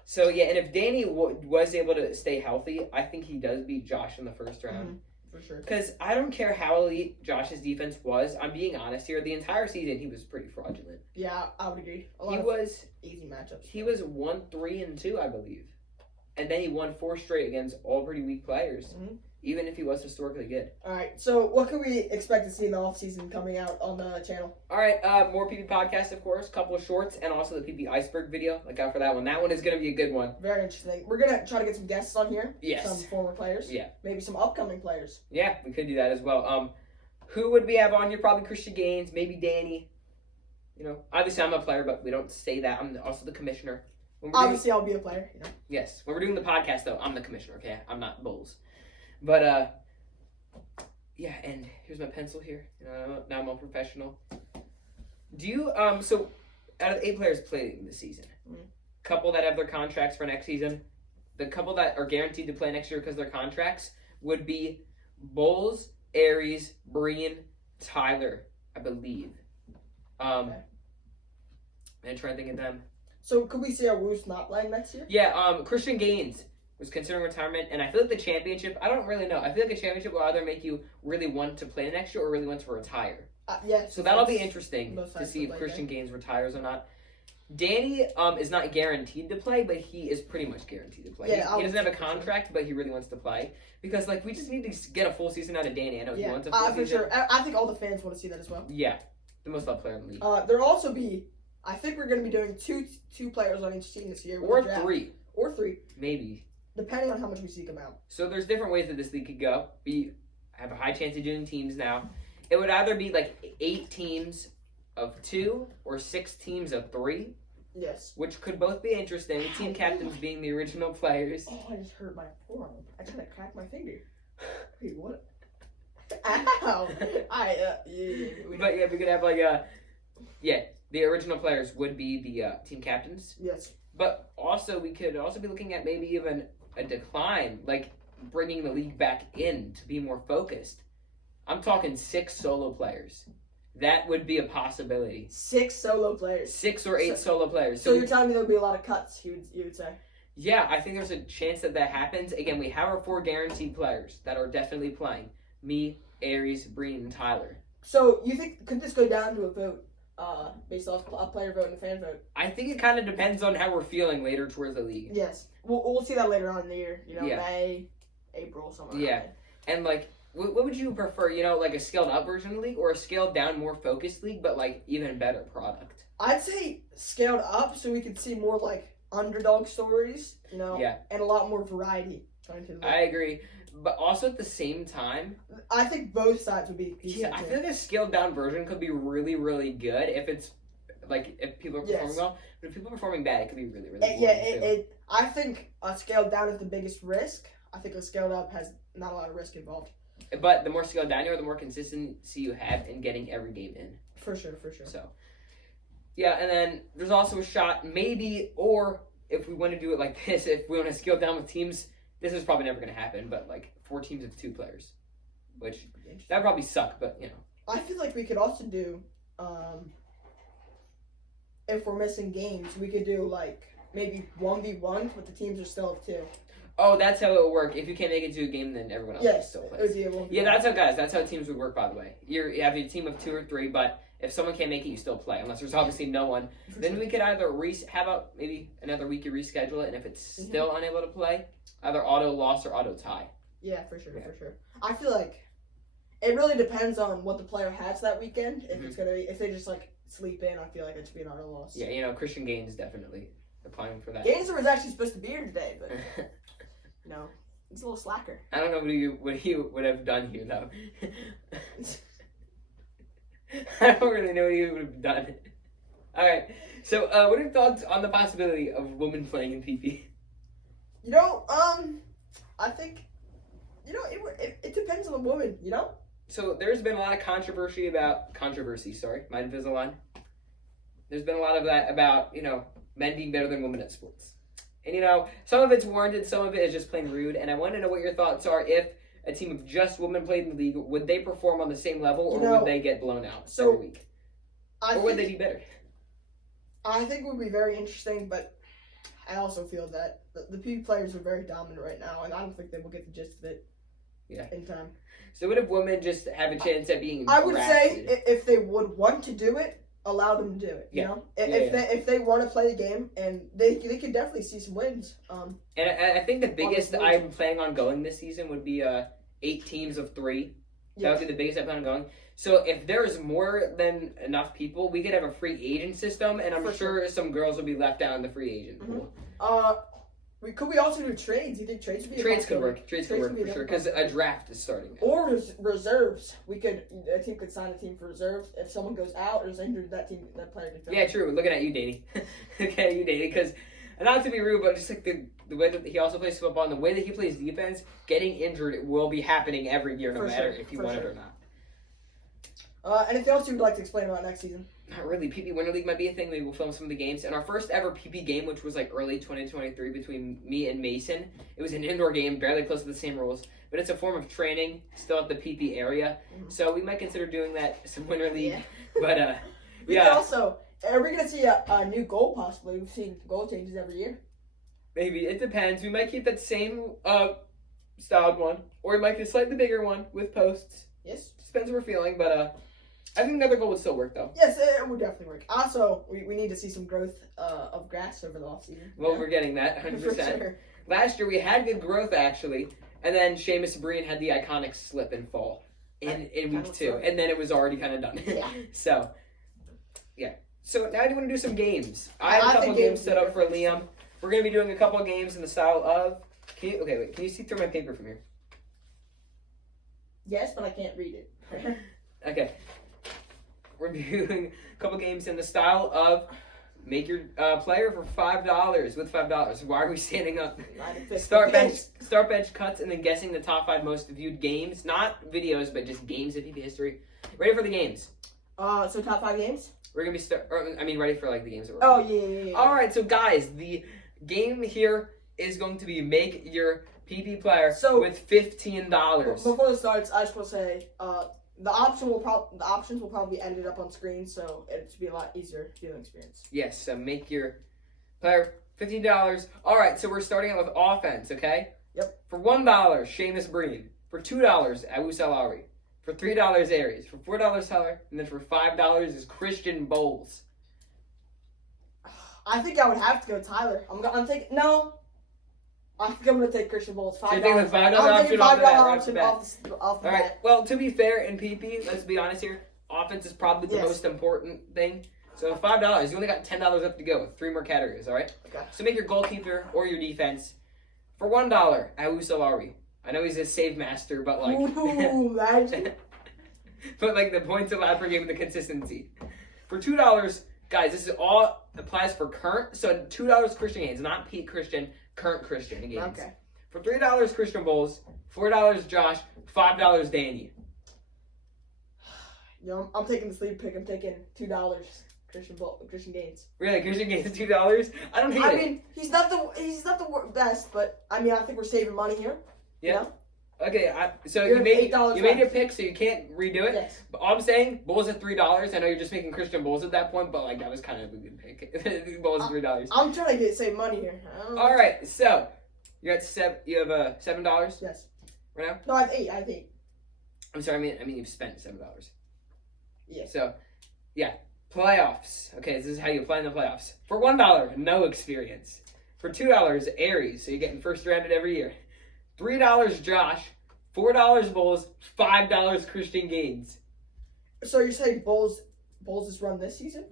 So, yeah, and if Danny was able to stay healthy, I think he does beat Josh in the first round. For sure. Because I don't care how elite Josh's defense was. I'm being honest here. The entire season, he was pretty fraudulent. Yeah, I would agree. A lot He of was easy matchups. 1-3-2, I believe. And then he won 4 straight against all pretty weak players. Mhm. Even if he was historically good. All right. So, what can we expect to see in the offseason coming out on the channel? All right, more PP podcasts, of course. Couple of shorts, and also the PP iceberg video. Look out for that one. That one is going to be a good one. Very interesting. We're gonna try to get some guests on here. Yes. Some former players. Yeah. Maybe some upcoming players. Yeah, we could do that as well. Who would we have on here? Probably Christian Gaines, maybe Danny. Obviously I'm a player, but we don't say that. I'm also the commissioner. When we're doing- Obviously, I'll be a player. yes, when we're doing the podcast, though, I'm the commissioner. Okay, I'm not Bulls. But yeah, and here's my pencil here. Now I'm all professional. Do you so out of the 8 players playing this season, couple that have their contracts for next season, the couple that are guaranteed to play next year because of their contracts would be Bulls, Aries, Breen, Tyler, I believe. I'm trying to think of them. So, could we see a Woos not playing next year? Yeah, Christian Gaines was considering retirement, and I feel like the championship, I don't really know. I feel like a championship will either make you really want to play next year or really want to retire. Yeah. So that'll be interesting most to times see if like Christian that. Gaines retires or not. Danny is not guaranteed to play, but he is pretty much guaranteed to play. Yeah, he doesn't have a for sure. contract, but he really wants to play. Because, we just need to get a full season out of Danny. I know he Yeah, wants a full for season. sure. I think all the fans want to see that as well. Yeah, the most loved player in the league. There'll also be, I think we're going to be doing two players on each team this year. with Or the draft. 3, Or 3, maybe. depending on how much we see come out. So there's different ways that this league could go. We have a high chance of doing teams now. It would either be 8 teams of 2 or 6 teams of 3, Yes. which could both be interesting. The team captains being the original players. Oh, I just hurt my forearm. I kind of cracked my finger. Wait, what? Ow! But yeah, we could have the original players would be the team captains. Yes. But also we could also be looking at maybe even a decline, bringing the league back in to be more focused. I'm talking 6 solo players. That would be a possibility. 6 solo players. 6 or 8 solo players. So you're telling me there'll be a lot of cuts, you would say? Yeah, I think there's a chance that happens. Again, we have our 4 guaranteed players that are definitely playing. Me, Aries, Breen, and Tyler. So you think, could this go down to a vote based off a player vote and a fan vote? I think it kind of depends on how we're feeling later towards the league. Yes. We'll see that later on in the year. Yeah. May, April, somewhere. Yeah. And what would you prefer? A scaled up version of the league or a scaled down, more focused league, but even better product? I'd say scaled up so we could see more underdog stories, Yeah. and a lot more variety. I agree. But also at the same time, I think both sides would be decent. I feel like a scaled down version could be really, really good if it's if people are performing well. But if people are performing bad, it could be really, really boring too. I think a scaled down is the biggest risk. I think a scaled up has not a lot of risk involved. But the more scaled down you are, the more consistency you have in getting every game in. For sure. So, yeah, and then there's also a shot, maybe, or if we want to do it like this, if we want to scale down with teams, this is probably never going to happen, but 4 teams of 2 players, which that would probably suck, but I feel like we could also do if we're missing games, we could do like maybe 1v1, but the teams are still of 2. Oh, that's how it would work. If you can't make it to a game, then everyone else Yes, still it would plays. be a 1v1. Yeah, that's how teams would work, by the way. You have your team of 2 or 3, but if someone can't make it, you still play, unless there's obviously no one. For Then sure. we could either how about maybe another week you reschedule it, and if it's still unable to play, either auto loss or auto tie. Yeah, for sure, Yeah. for sure. I feel like it really depends on what the player has that weekend. If Mm-hmm. it's gonna be, if they just like sleep in, I feel like it should be an auto loss. Yeah, Christian Gaines definitely applying for that. Gainsler was actually supposed to be here today, but he's a little slacker. I don't know what he would have done here though. I don't really know what he would have done. All right. So, what are your thoughts on the possibility of women playing in PP? I think, it depends on the woman. So there's been a lot of controversy. Sorry, my Invisalign. There's been a lot of that about men being better than women at sports, and some of it's warranted, some of it is just plain rude. And I want to know what your thoughts are. If a team of just women played in the league, would they perform on the same level, or would they get blown out every week, or would they be better? I think it would be very interesting, but I also feel that the PB players are very dominant right now, and I don't think they will get the gist of it. In time. So what if women just have a chance at being I would say drafted? if they would want to do it, allow them to do it. If they want to play the game, and they could definitely see some wins. And I think the biggest Honestly. I'm planning on going this season would be 8 teams of 3. That would be the biggest I plan on going. So if there's more than enough people, we could have a free agent system, and I'm For sure some girls will be left out in the free agent pool. Could we also do trades? You think trades would be Trades a could possibility? work. Trades could work be for sure, definitely because a draft is starting. Or reserves. A team could sign a team for reserves. If someone goes out or is injured, that player could. Yeah, true. Looking at you, Danny. Looking at you, Danny, because not to be rude, but just like the way that he also plays football and the way that he plays defense, getting injured will be happening every year, no For matter sure, if you for want it sure. or not. Anything else you would like to explain about next season? Not really. PP Winter League might be a thing. Maybe we'll film some of the games. And our first ever PP game, which was like early 2023 between me and Mason. It was an indoor game, barely close to the same rules. But it's a form of training, still at the PP area. So we might consider doing that, some Winter League. Yeah. But, We could also, are we going to see a new goal possibly? We've seen goal changes every year. maybe. It depends. We might keep that same styled one. Or we might get a slightly bigger one with posts. Yes. Just depends what we're feeling. But I think another goal would still work, though. Yes, it would definitely work. Also, we need to see some growth of grass over the offseason. Well, we're getting that, 100%. For sure. Last year we had good growth actually, and then Seamus Breen had the iconic slip and fall in week 2, and then it was already kind of done. Yeah. So, yeah. So now I want to do some games. I have a I couple think games games set are up for Liam. We're gonna be doing a couple of games in the style of. Can you see through my paper from here? Yes, but I can't read it. Okay. We're doing a couple games in the style of make your player for $5 with $5. Why are we standing up? Start bench cuts, and then guessing the top 5 most viewed games, not videos, but just games in PP history. Ready for the games? So top 5 games? We're gonna be ready for like the games that we're. Oh yeah. All right, so guys, the game here is going to be make your PP player with $15. Before it starts, I just want to say the options will probably be edited up on screen, so it should be a lot easier viewing experience. Yes, so make your player $15. All right, so we're starting out with offense, okay? Yep. For $1, Seamus Breen. For $2, Abu Salawi. For $3, Aries. For $4, Heller. And then for $5 is Christian Bowles. I think I would have to go Tyler. I'm taking no. I think I'm gonna take Christian Bowles. $5. You're taking the $5 I'm option taking off $5 the bat, right option off the off the All right, bat. well, to be fair, in PP, let's be honest here, offense is probably the Yes. most important thing. So $5, you only got $10 left to go with 3 more categories, all right? Okay. So make your goalkeeper or your defense. For $1, Abu Salawi. I know he's a save master, but like... Ooh, that's but like the points allowed per game and the consistency. For $2, guys, this is all applies for current. So $2 Christian Gaines, not Pete Christian, current Christian Gaines. okay. For $3 Christian Bowles, $4 Josh, $5 Danny. I'm taking the sleep pick. I'm taking $2 Christian Gaines. Really, Christian Gaines $2? I don't hate it. I mean, he's not the best, but I mean, I think we're saving money here. Yeah. Okay, so You you have made $8 you made your left. pick, so you can't redo it. Yes. But all I'm saying, Bulls at $3. I know you're just making Christian Bulls at that point, but like that was kind of a good pick. Bulls at $3. I'm trying to save money here. I don't know. All right, so you got You have $7 Yes. right now. No, I have 8. I have 8. I'm sorry. I mean you've spent $7. Yes. So, yeah, playoffs. Okay, this is how you play in the playoffs. For $1, no experience. For $2, Aries. So you're getting first rounded every year. $3, Josh. $4, Bulls. $5, Christian Gaines. So you're saying Bulls is run this season?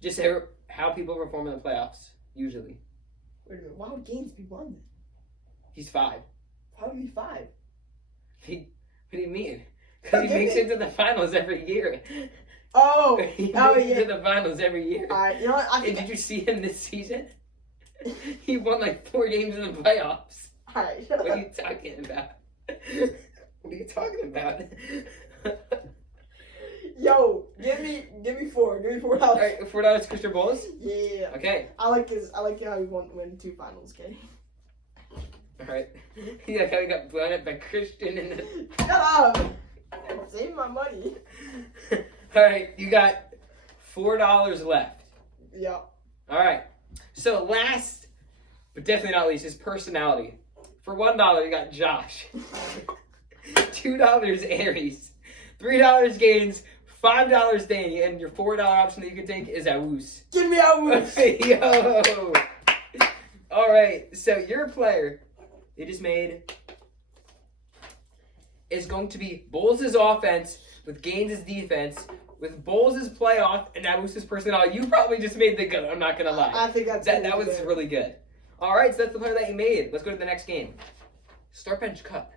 Just how people perform in the playoffs, usually. Wait a minute. Why would Gaines be 1 then? He's 5. Why would he be 5? What do you mean? Because he makes it to the finals every year. Oh, He oh makes it yeah. to the finals every year. You know what? I And think. did you see him this season? He won like 4 games in the playoffs. Alright. What are you talking about? What are you talking about? Yo, give me 4. Give me $4. All right, $4 Christian Bulls. Yeah. Okay. I like how he win 2 finals, okay? All right. You like how he got blown up by Christian in the. Shut up! Save my money. All right, you got $4 left. Yeah. All right. So last, but definitely not least, is personality. For $1, you got Josh. $2 Aries. $3 Gaines. $5 Danny, and your $4 option that you can take is Awus. Give me Awus. Yo. All right. So your player, they just made, is going to be Bulls' offense with Gaines' defense, with Bulls' playoff and Awus' personality. You probably just made the GOAT, I'm not going to lie. I think that That was really good. All right, so that's the player that you made. Let's go to the next game. Start Bench Cup.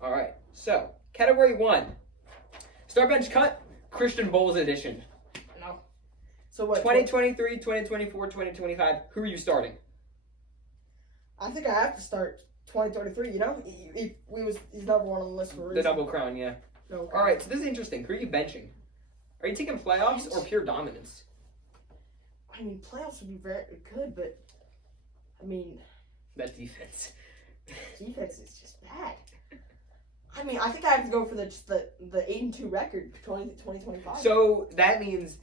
All right, so category 1. Start Bench Cut, Christian Bulls edition. No. So what? 2023, 2024, 2025. Who are you starting? I think I have to start 2023. You know, he's number 1 on the list for a The reason. double crown, yeah. No. All right, so this is interesting. Who are you benching? Are you taking playoffs or pure dominance? I mean, playoffs would be very good, but I mean, That defense. defense is just bad. I mean, I think I have to go for the 8-2 record for 2025. So that means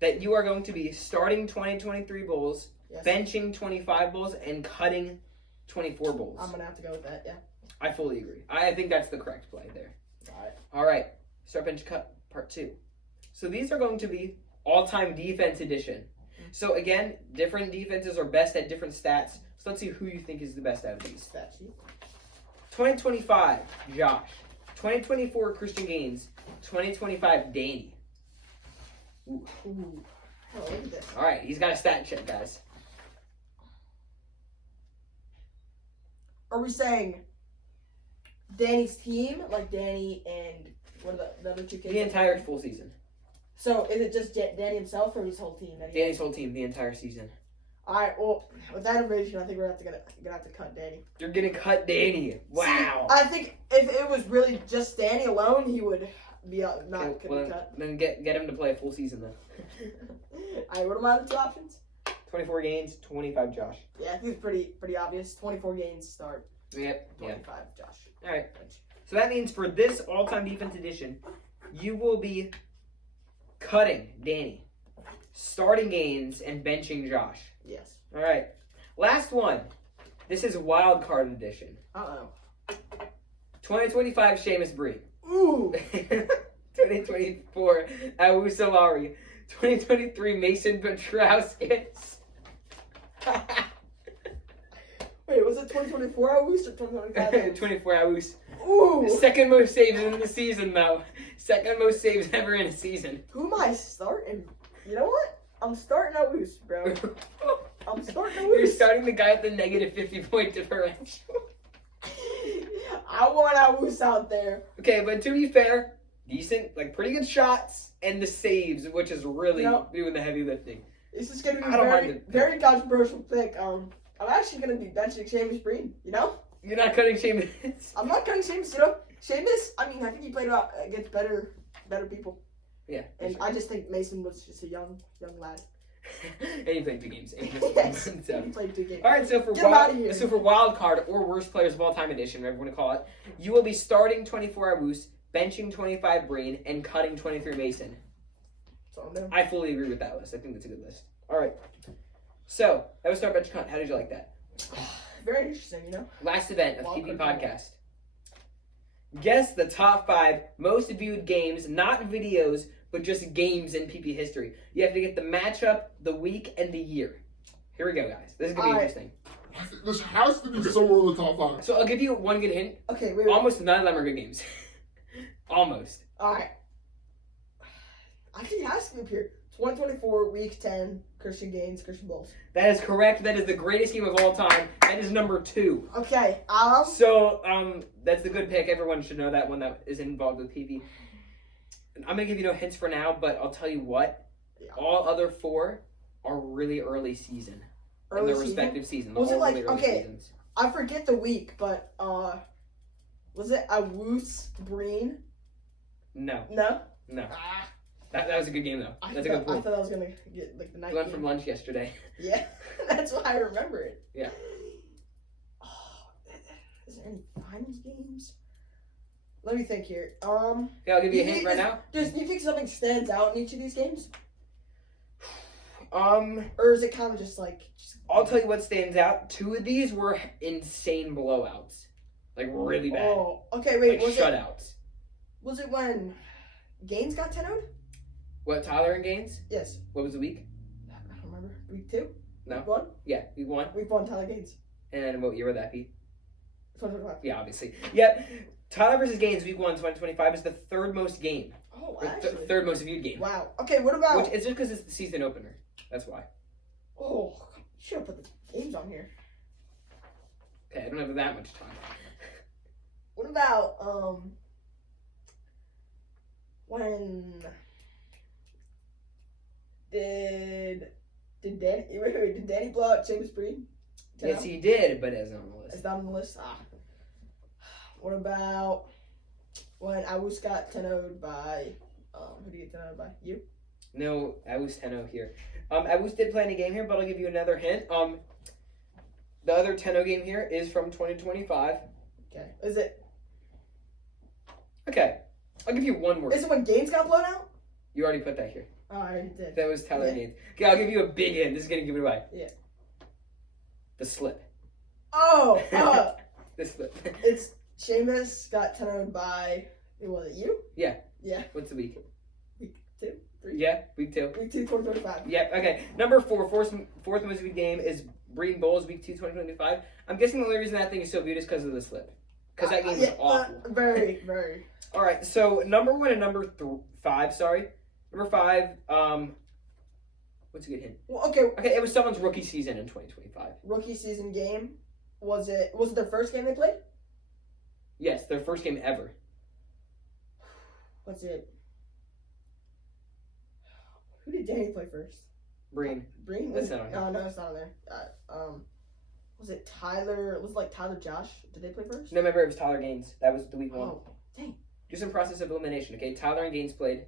that you are going to be starting 2023 Bulls, Yes. benching 25 Bulls, and cutting 24 Bulls. I'm gonna have to go with that. Yeah. I fully agree. I think that's the correct play there. All right. All right, start bench cut part 2. So these are going to be all-time defense edition. So again, different defenses are best at different stats. So let's see who you think is the best out of these. Stat sheet. 2025, Josh. 2024, Christian Gaines. 2025, Danny. Ooh. Oh, look at this. All right, he's got a stat check, guys. Are we saying Danny's team, like Danny and what are the other 2 kids? The entire full season. So is it just Danny himself or his whole team? Danny's whole team, the entire season. All right. Well, with that information, I think we're gonna have to cut Danny. You're gonna cut Danny. Wow. See, I think if it was really just Danny alone, he would be not Okay, gonna be cut. then get him to play a full season then. All right. What are my other 2 options? 24 Gaines, 25 Josh. Yeah, I think it's pretty obvious. 24 games start. Yep. Yeah. 25 Josh. All right. So that means for this all-time defense edition, you will be cutting Danny, starting Gaines, and benching Josh. Yes. All right. Last one. This is wild card edition. 2025 Seamus Breen. Ooh. 2024 Awu Solari. 2023 Mason Petrauskas. Wait, was it 2024 Awus or 2025? 24 Awus. Ooh. Second most saves in the season, though. Second most saves ever in a season. Who am I starting? You know what? I'm starting Awus, bro. I'm starting Awus. You're starting the guy at the negative 50-point differential. I want Awus out there. Okay, but to be fair, decent, like pretty good shots and the saves, which is really doing the heavy lifting. This is gonna be I don't mind it. very controversial pick. I'm actually gonna be benching Seamus Breen. You know? You're not cutting Seamus. I'm not cutting Seamus. You know, Seamus. I mean, I think he played against better people. Yeah. And I just think Mason was just a young lad. And he played 2 games. Yes, So. he played 2 games. All right, so for Get him outta here. wild card or worst players of all time edition, whatever you want to call it, you will be starting 24 Awus, benching 25 Breen, and cutting 23 Mason. So, no. I fully agree with that list. I think that's a good list. All right. So that was start bench cut. How did you like that? Very interesting, you know? Last event of Wild PP card. Podcast. Guess the top 5 most viewed games, not videos, but just games in PP history. You have to get the matchup, the week, and the year. Here we go, guys. This is gonna be All right. interesting. This has to be somewhere in the top 5. So I'll give you one good hint. Okay, wait. Almost none of them are good games. Almost. Alright. Actually, it has to be up here. 2024, week 10, Christian Gaines, Christian Bulls. That is correct. That is the greatest game of all time. That is number 2. Okay, So, that's the good pick. Everyone should know that one that is involved with PV. I'm gonna give you no hints for now, but I'll tell you what. Yeah. All other 4 are really early season in early their season? respective season. Was it All like- really early okay. seasons. I forget the week, but, was it Awus Breen? No, No? no. Ah, That was a good game though. I That's a thought, good I point. thought I was gonna get, like, the night We went game. from lunch yesterday. Yeah, that's why I remember it. Yeah. Oh, is there any finals games? Let me think here. Yeah, I'll give you a You hint think right this- now. Do you think something stands out in each of these games? Um, Or is it kind of just like... I'll tell you what stands out. 2 of these were insane blowouts, like really bad, Oh, okay, wait, like was shutouts. it when Gaines got 10-0'd? What, Tyler and Gaines? Yes. What was the week? I don't remember. Week 2? No. Week 1? Yeah, week 1. Week 1, Tyler Gaines. And then what year would that be? 2025. Yeah, obviously. Yep. Tyler versus Gaines, week 1, 2025 is the 3rd most game. Oh, Or actually. 3rd most viewed game. Wow. Okay, what about... Which it's just because it's the season opener. That's why. Oh, you should have put the games on here. Okay, I don't have that much time. What about, when... Did Danny blow out James Breen? Yes, he did, but it's not on the Is list. that on the list? Ah. What about when Awus got 10-0'd by, who did he get 10-0'd by? You? No, Awus 10-0 here. Awus did play in a game here, but I'll give you another hint. The other 10-0 game here is from 2025. Okay. Is it I'll give you one word. when Gaines got blown out? You already put that here. Oh, I already did. That was Tyler Yeah. Gaines. Okay, I'll give you a big hint. This is gonna give it away. Yeah. The slip. Oh, The slip. it's Seamus got 10-0'd by, was it you? Yeah. Yeah. What's the week? Week 2? 3? Yeah, week 2. Week 2, 2025. Yep, okay. Number 4, fourth most viewed game is Breen Bulls, week 2, 2025. I'm guessing the only reason that thing is so viewed is because of the slip. Because that game was awful. Very, very. Alright, so number 1 and number 5, sorry. Number 5, what's a good hint? Well, okay, Okay, it was someone's rookie season in 2025. rookie season game. Was it their first game they played? Yes, their first game ever. What's it? Who did Danny play first? Breen. Breen? That's not on here. Oh, no, it's not on there. Was it Tyler? Was it like Tyler Josh? Did they play first? No, remember it was Tyler Gaines. That was the week 1. Oh, dang. Do some process of elimination, okay? Tyler and Gaines played.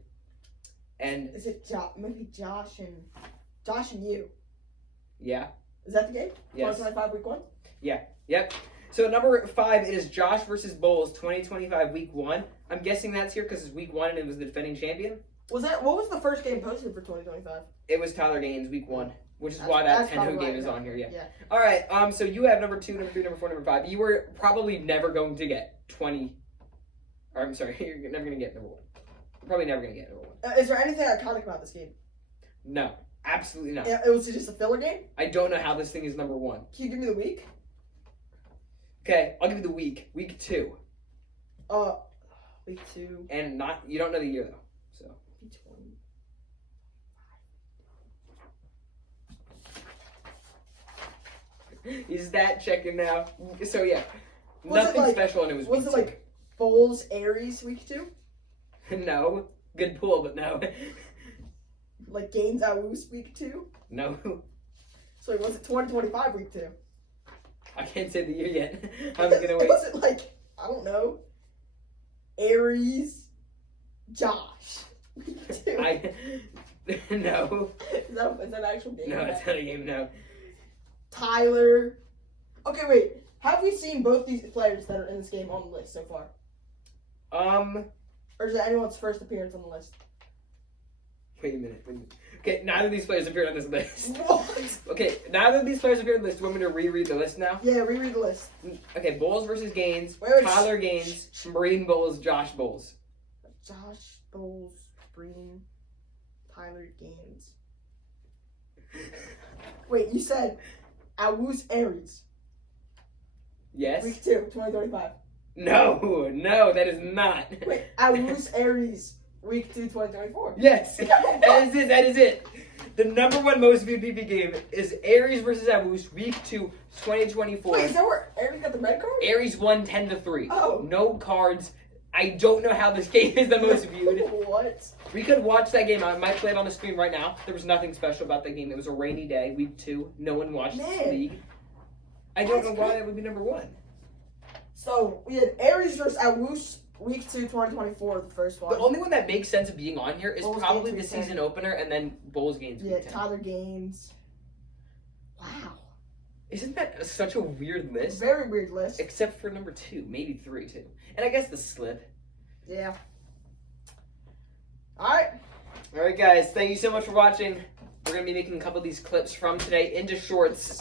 And, Is it maybe Josh and you? yeah. Is that the game? Yes. 2025 week 1? Yep. So number 5, it is Josh versus Bulls, 2025 week 1. I'm guessing that's here because it's week 1 and it was the defending champion. What was the first game posted for 2025? It was Tyler Gaines week 1, which is That's- why that that's 10 who probably game right, is yeah. on here. Yeah. Yeah. All right. So you have number 2, number 3, number 4, number 5. You were probably never going to get 20. Or I'm sorry, you're never going to get number 1. You're probably never going to get number 1. Is there anything iconic about this game? No, absolutely not. Yeah, it was just a filler game. I don't know how this thing is number 1. Can you give me the week? Okay, I'll give you the week. Week 2. Week 2. And you don't know the year though. So Week 20. is that checking now? So yeah, Was it nothing like- special, and it was. Was week it like Bulls Aries week 2? 2. No, good pull, but no, Like Gaines Awus week 2? no. So wait, was it 2025 week 2? I can't say the year yet. I'm gonna wait. Was it like, I don't know, Aries Josh week 2? No. Is that an actual game? No, it's not a game, no. Tyler. Okay, wait. Have we seen both these players that are in this game on the list so far? Or is it anyone's first appearance on the list? Wait a minute. Okay, neither of these players appeared on this list. What? Okay, neither of these players appeared on the list. Do you want me to reread the list now? Yeah, reread the list. Okay, Bowles versus Gaines. Wait, Tyler Gaines. Marine Bowles. Josh Bowles. Josh Bowles, Breen, Tyler Gaines. Wait, you said Awus Aries. Yes? Week 2, 2025. No, that is not. Wait, Awus Aries. Week 2, 2024. Yes, that is it. The number one most viewed PP game is Aries versus Awus, week 2, 2024. Wait, is that where Aries got the red card? Aries won 10-3. Oh. No cards. I don't know how this game is the most viewed. What? We could watch that game. I might play it on the screen right now. There was nothing special about that game. It was a rainy day, week 2. No one watched this Man. league. I don't That's know why great. that would be number 1. So, we had Aries versus Awus, week 2, 2024, the first one. The only one that makes sense of being on here is Bowles probably Gaines the week season 10. opener and then Bowles Gaines Yeah, week 10. Tyler Gaines. Wow. Isn't that such a weird list? Very weird list. Except for number 2, maybe 3 too. And I guess the slip. Yeah. Alright. Alright guys, thank you so much for watching. We're going to be making a couple of these clips from today into shorts.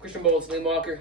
Christian Bowles, Liam Walker.